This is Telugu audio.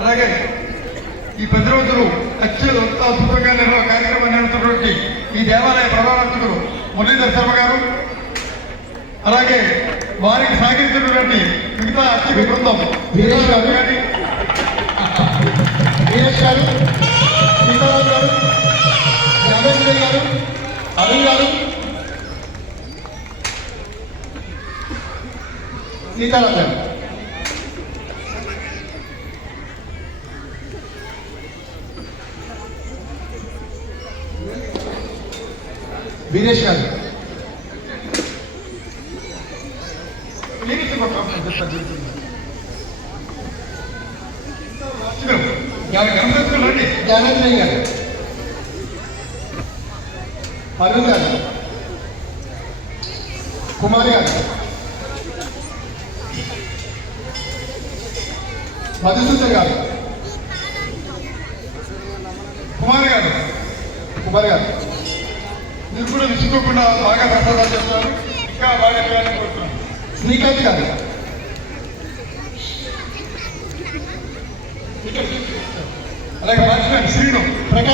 అలాగే ఈ పది రోజులు అత్యంత అద్భుతంగా నిర్వహణ కార్యక్రమం నిర్వహిస్తున్నటువంటి ఈ దేవాలయ ప్రధానార్చకులు మురళీధర్ శర్మ గారు అలాగే వారికి సహకరించినటువంటి మిగతా అర్చక బృందం వీరేష్ గారు. వీరేష్ గారు సీతారాం గారు రామేశ్వరి గారు అరుణ్ గారు సీతారాం గారు వీరేష్ గారు లీగల్ ఒక కాంప్లైంట్ చేస్తారు జరుగుతుంది. అర్చకులు, యాభై గణపతులు రండి జ్ఞానేంద్రయ్య గారు అరుణ్ గారు కుమార్ గారు మధుసూదన్ గారు కుమార్ గారు కుమార్ గారు మీరు కూడా విసుకోకుండా బాగా ప్రసాదాలు చేస్తున్నారు ఇంకా బాగా చేయాలని కోరుతున్నాను. శ్రీకాంత్ గారు. అలాగే వాచ్మెన్ శ్రీను. ప్రకాష్